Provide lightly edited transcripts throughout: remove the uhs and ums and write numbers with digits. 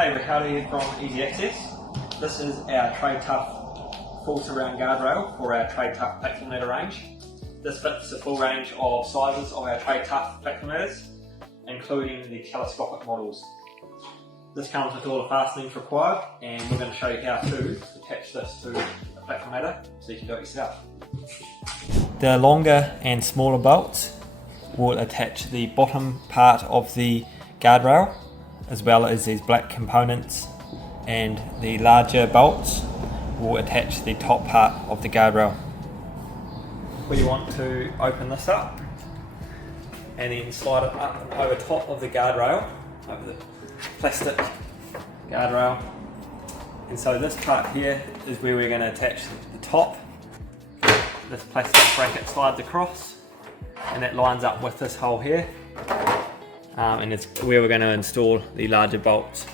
Hey, Ricardo here from Easy Access. This is our TradeTough full surround guardrail for our TradeTough Platform Ladder range. This fits the full range of sizes of our TradeTough Platform Ladders, including the telescopic models. This comes with all the fastenings required, and we're going to show you how to attach this to a platform ladder so you can do it yourself. The longer and smaller bolts will attach the bottom part of the guardrail, as well as these black components, and the larger bolts will attach the top part of the guardrail. We want to open this up and then slide it up and over top of the guardrail, over the plastic guardrail. And so this part here is where we're going to attach the top. This plastic bracket slides across and that lines up with this hole here. And it's where we're going to install the larger bolts.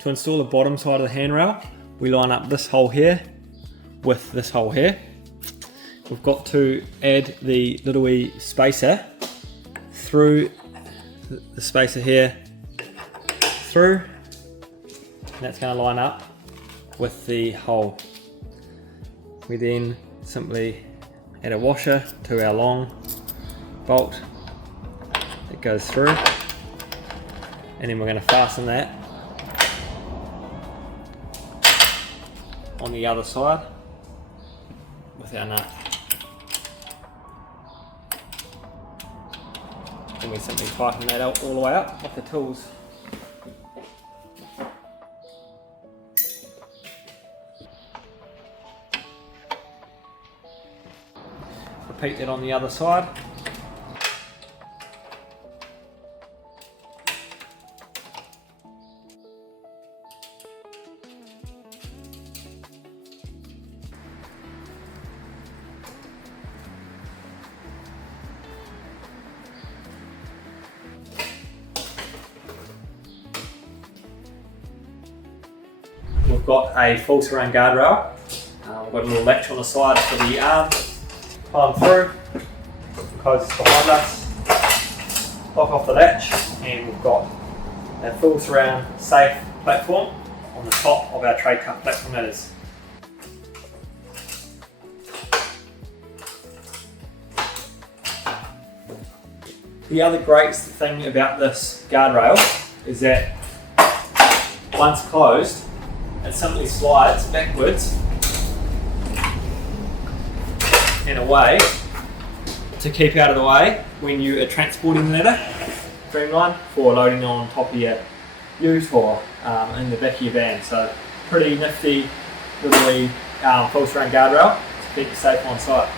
To install the bottom side of the handrail, we line up this hole here with this hole here. We've got to add the little wee spacer through the spacer here through, and that's going to line up with the hole. We then simply add a washer to our long bolt that goes through, and then we're going to fasten that on the other side with our nut. And we simply tighten that out all the way up with the tools. Repeat that on the other side. We've got a full surround guardrail. We've got a little latch on the side for the arm. Climb through, close this behind us, lock off the latch, and we've got a full surround safe platform on the top of our TradeTough Platform Ladders. The other great thing about this guardrail is that once closed, it simply slides backwards and away to keep out of the way when you are transporting the ladder, streamline, for loading on top of your ute or in the back of your van. So pretty nifty little full surround guardrail to keep you safe on site.